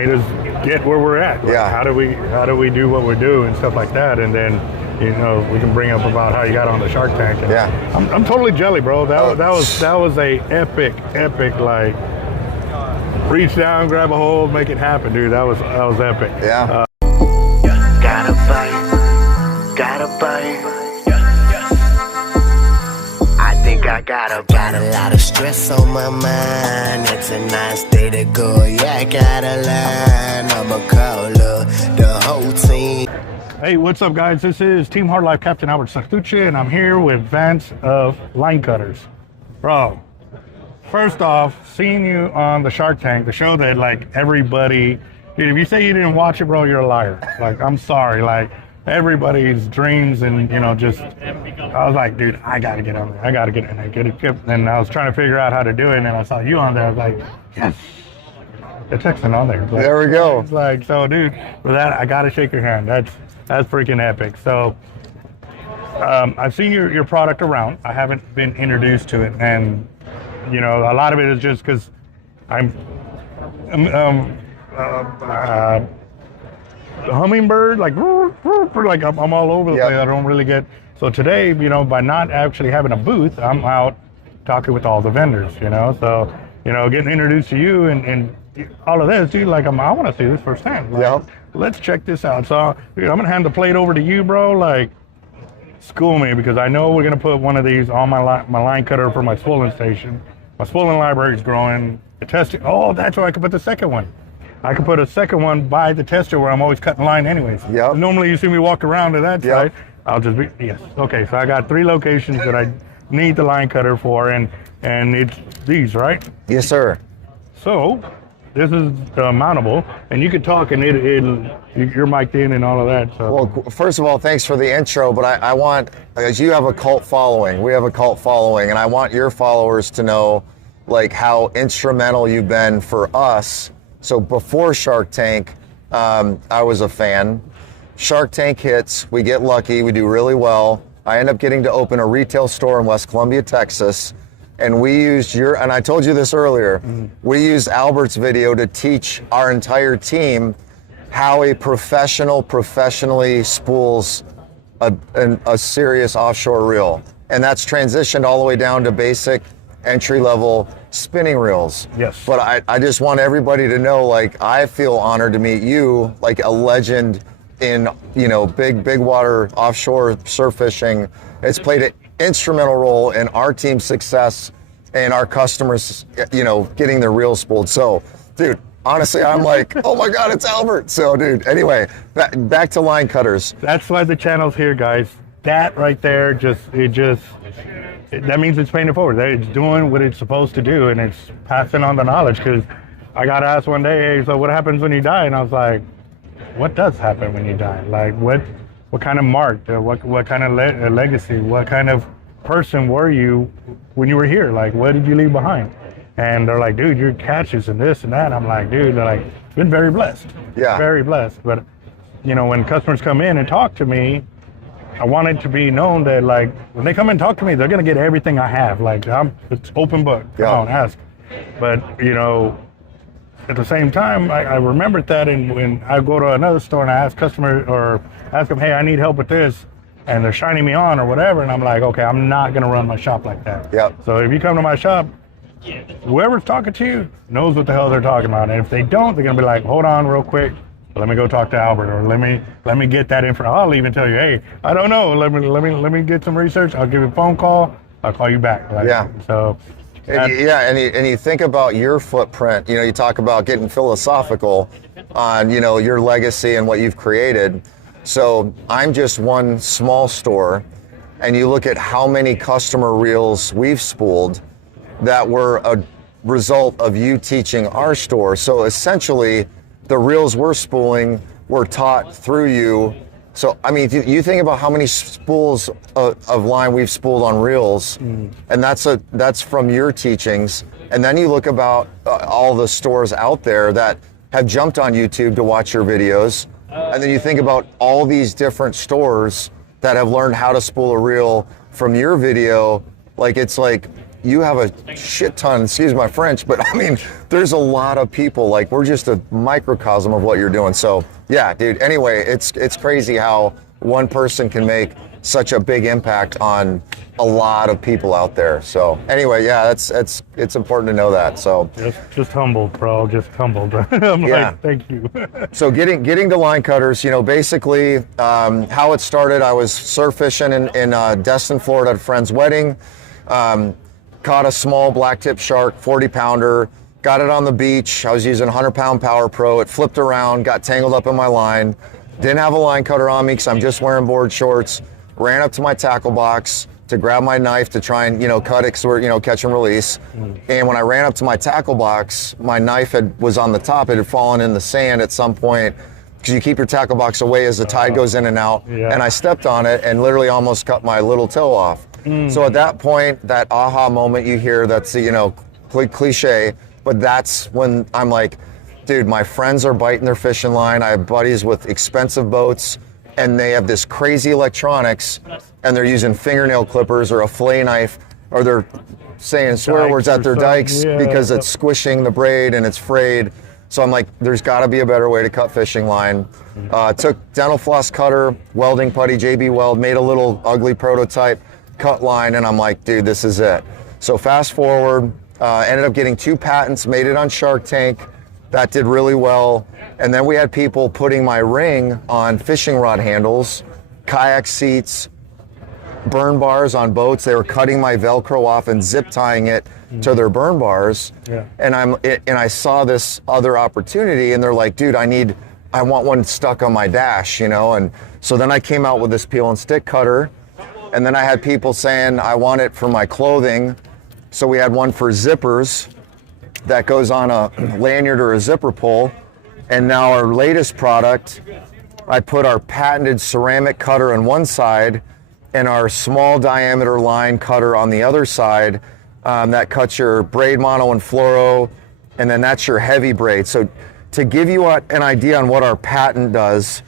made us get where we're at. Like, how do we do what we do and stuff like that, and then we can bring up about how you got on the Shark Tank. And I'm totally jelly, bro. That was a epic like reach down, grab a hold, make it happen, dude. That was epic. Yeah. Gotta bite. I think I got a lot of stress on my mind. It's a nice day to go. Yeah, I gotta learn. I'ma call the whole team. Hey, what's up, guys? This is Team Hard Life Captain Zertuche, and I'm here with Vance of Line Cutters. Bro, first off, seeing you on the Shark Tank, the show that like everybody, dude, if you say you didn't watch it, bro, you're a liar. Like, I'm sorry, like everybody's dreams, and just, I was like, dude, I gotta get on there. I gotta get in there, get it kept. And I was trying to figure out how to do it, and I saw you on there. I was like, yes. The texting on there. Like, there we go. It's like, so, dude, for that, I gotta shake your hand. That's freaking epic. So, I've seen your product around. I haven't been introduced to it, and a lot of it is just because I'm the hummingbird, like I'm all over the place. I don't really get. So today, by not actually having a booth, I'm out talking with all the vendors. So getting introduced to you and all of this, dude. Like I want to see this firsthand. Like, let's check this out. So, dude, I'm gonna hand the plate over to you, bro. Like, school me, because I know we're gonna put one of these on my line cutter for my spooling station. My spooling library is growing. The testing. Oh, that's where I could put the second one. I could put a second one by the tester where I'm always cutting line anyways. Yep. Normally you see me walk around to that side. I'll just be, yes. Okay, so I got 3 locations that I need the line cutter for, and it's these, right? Yes, sir. So this is the mountable, and you can talk, and you're mic'd in and all of that. So. Well, first of all, thanks for the intro, but I want, as you have a cult following, we have a cult following, and I want your followers to know like how instrumental you've been for us. So before Shark Tank, I was a fan. Shark Tank hits, we get lucky, we do really well. I end up getting to open a retail store in West Columbia, Texas. And we used and I told you this earlier, we used Albert's video to teach our entire team how a professional professionally spools a serious offshore reel. And that's transitioned all the way down to basic entry-level spinning reels. Yes. But I just want everybody to know, like, I feel honored to meet you, like a legend in, big water offshore surf fishing. It's played an instrumental role in our team's success and our customers, getting their reels spooled. So, dude, honestly, I'm like, oh my God, it's Albert. So, dude, anyway, back to line cutters. That's why the channel's here, guys. That right there, that means it's paying it forward. It's doing what it's supposed to do, and it's passing on the knowledge. Because I got asked one day, hey, so what happens when you die? And I was like, what does happen when you die? Like, what kind of mark, what kind of legacy, what kind of person were you when you were here? Like, what did you leave behind? And they're like, dude, your catches and this and that. I'm like, dude, they're like, been very blessed. Yeah. Very blessed. But, when customers come in and talk to me, I want it to be known that, like, when they come and talk to me, they're going to get everything I have. Like, it's open book. Come on, ask. But, at the same time, I remembered that, and when I go to another store and I ask customer or ask them, hey, I need help with this, and they're shining me on or whatever, and I'm like, okay, I'm not going to run my shop like that. Yep. So if you come to my shop, whoever's talking to you knows what the hell they're talking about. And if they don't, they're going to be like, hold on real quick. Let me go talk to Albert, or let me get that info. I'll even tell you, hey, I don't know. Let me get some research. I'll give you a phone call. I'll call you back. Like, yeah. So. And you think about your footprint. You talk about getting philosophical on your legacy and what you've created. So I'm just one small store, and you look at how many customer reels we've spooled that were a result of you teaching our store. So essentially, the reels we're spooling were taught through you. So, I mean, you think about how many spools of line we've spooled on reels, and that's from your teachings. And then you look about all the stores out there that have jumped on YouTube to watch your videos. And then you think about all these different stores that have learned how to spool a reel from your video. Like, it's like you have a shit ton, excuse my French, but I mean, there's a lot of people, like we're just a microcosm of what you're doing. So yeah, dude, anyway, it's crazy how one person can make such a big impact on a lot of people out there. So anyway, yeah, it's important to know that. So just humbled, bro. Just humbled. I'm like, thank you. So getting to line cutters, you know, basically how it started. I was surf fishing in Destin, Florida, at a friend's wedding. Caught a small black tip shark, 40 pounder. Got it on the beach. I was using 100-pound Power Pro. It flipped around, got tangled up in my line. Didn't have a line cutter on me because I'm just wearing board shorts. Ran up to my tackle box to grab my knife to try and, you know, cut it, you know, catch and release. And when I ran up to my tackle box, my knife was on the top. It had fallen in the sand at some point because you keep your tackle box away as the tide goes in and out. Yeah. And I stepped on it and literally almost cut my little toe off. So at that point, that aha moment you hear, that's, you know, cliche, but that's when I'm like, dude, my friends are biting their fishing line. I have buddies with expensive boats, and they have this crazy electronics, and they're using fingernail clippers or a fillet knife, or they're saying swear words at their dikes because it's squishing the braid and it's frayed. So I'm like, there's got to be a better way to cut fishing line. Took dental floss cutter, welding putty, JB Weld, made a little ugly prototype, cut line, and I'm like, dude, this is it. So fast forward, ended up getting 2 patents, made it on Shark Tank. That did really well. And then we had people putting my ring on fishing rod handles, kayak seats, burn bars on boats. They were cutting my Velcro off and zip tying it to their burn bars. Yeah. And I saw this other opportunity, and they're like, dude, I want one stuck on my dash, you know? And so then I came out with this peel and stick cutter. And then I had people saying, I want it for my clothing. So we had one for zippers that goes on a lanyard or a zipper pull. And now our latest product, I put our patented ceramic cutter on one side and our small diameter line cutter on the other side. That cuts your braid mono and fluoro, and then that's your heavy braid. So to give you an idea on what our patent does,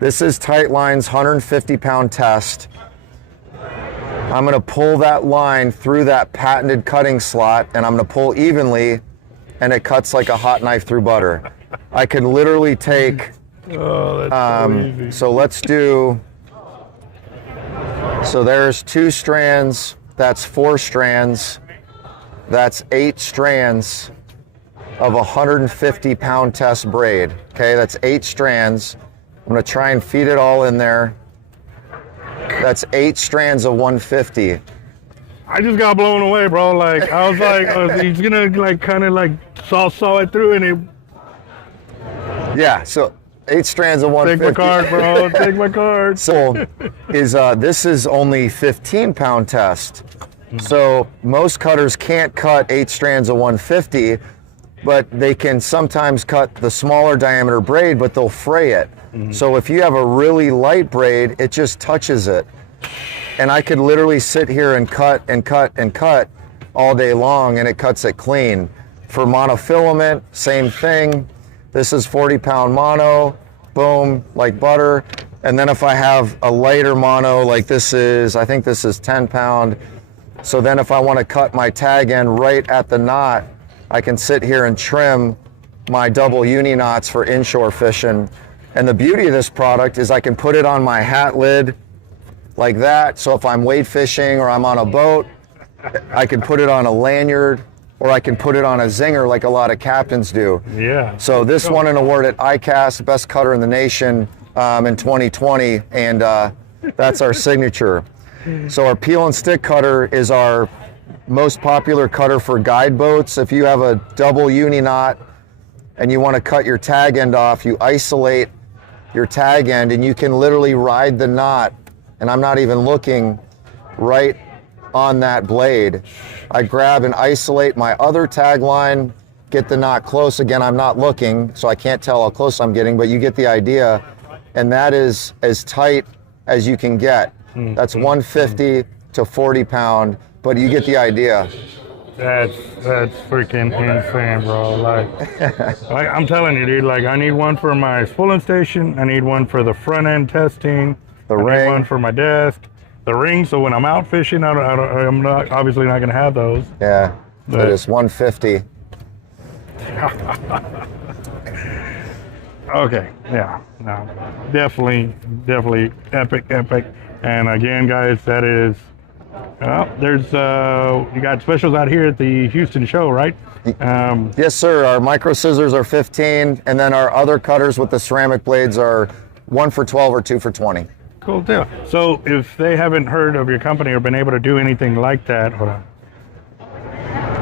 this is Tightline's 150-pound test. I'm gonna pull that line through that patented cutting slot, and I'm gonna pull evenly, and it cuts like a hot knife through butter. I could literally take, so let's do, so there's 2 strands, that's 4 strands, that's 8 strands of a 150-pound test braid. Okay, that's 8 strands. I'm gonna try and feed it all in there. That's 8 strands of 150. I just got blown away, bro. Like, I was like, he's gonna like kind of like saw it through, and it. Yeah, so 8 strands of 150. Take my card, bro. Take my card. So this is only 15-pound test. So most cutters can't cut 8 strands of 150, but they can sometimes cut the smaller diameter braid, but they'll fray it. So if you have a really light braid, it just touches it. And I could literally sit here and cut and cut and cut all day long, and it cuts it clean. For monofilament, same thing. This is 40-pound mono, boom, like butter. And then if I have a lighter mono, like this is, I think this is 10-pound. So then if I want to cut my tag end right at the knot, I can sit here and trim my double uni knots for inshore fishing. And the beauty of this product is I can put it on my hat lid like that. So if I'm wade fishing or I'm on a boat, I can put it on a lanyard, or I can put it on a zinger like a lot of captains do. Yeah. So this won an award at ICAST, best cutter in the nation in 2020, and that's our signature. So our peel and stick cutter is our most popular cutter for guide boats. If you have a double uni knot and you want to cut your tag end off, you isolate your tag end and you can literally ride the knot, and I'm not even looking, right on that blade. I grab and isolate my other tag line, get the knot close. Again, I'm not looking, so I can't tell how close I'm getting, but you get the idea. And that is as tight as you can get. That's 150 to 40 pound, but you get the idea. That's freaking insane, bro. Like I'm telling you, dude, like I need one for my spooling station. I need one for the front end testing. The I ring. need one for my desk. the ring. So when I'm out fishing, I'm not obviously not going to have those. Yeah, But- that is 150. Okay, yeah, no, definitely epic. And again, guys, that is, there's, you got specials out here at the Houston show, right? Yes, sir. Our micro scissors are 15, and then our other cutters with the ceramic blades are 1 for 12 or 2 for 20. Cool deal. So if they haven't heard of your company or been able to do anything like that, hold on.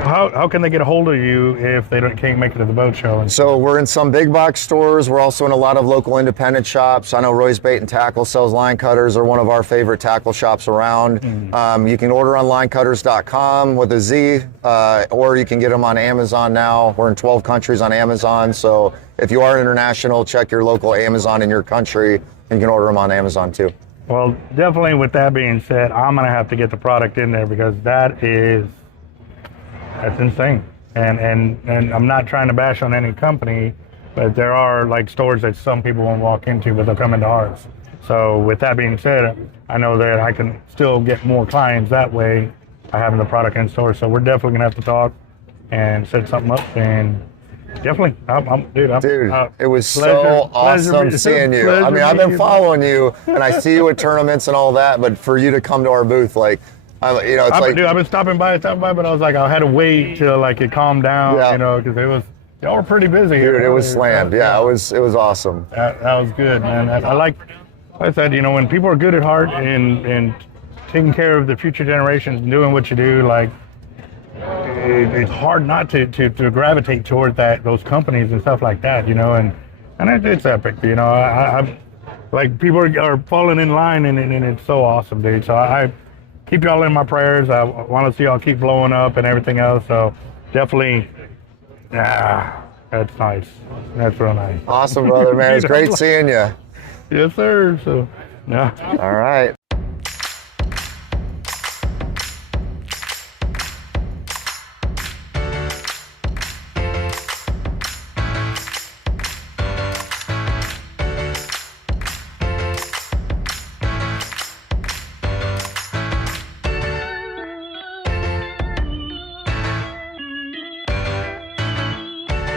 How can they get a hold of you if they can't make it to the boat show? So we're in some big box stores. We're also in a lot of local independent shops. I know Roy's Bait and Tackle sells line cutters. They're one of our favorite tackle shops around. You can order on linecutters.com with a Z, or you can get them on Amazon now. We're in 12 countries on Amazon. So if you are international, check your local Amazon in your country, and you can order them on Amazon too. Well, definitely with that being said, I'm going to have to get the product in there because that's insane. And I'm not trying to bash on any company, but there are like stores that some people won't walk into, but they'll come into ours. So with that being said, I know that I can still get more clients that way by having the product in store. So we're definitely gonna have to talk and set something up. And definitely, dude, it was so awesome seeing you. I mean, I've been following you, and I see you at tournaments and all that. But for you to come to our booth, like, you know, it's like, dude, I've been stopping by, but I was like, I had to wait till like it calmed down, you know, because y'all were pretty busy. Dude, it was slammed. Yeah, it was awesome. That was good, man. I like I said, you know, when people are good at heart and taking care of the future generations and doing what you do, like, it's hard not to gravitate toward those companies and stuff like that, you know, and it's epic, you know. I'm like, people are falling in line, and it's so awesome, dude. So I keep y'all in my prayers. I want to see y'all keep blowing up and everything else. So definitely, that's nice. That's real nice. Awesome, brother, man. It's great seeing you. Yes, sir. So, yeah. All right.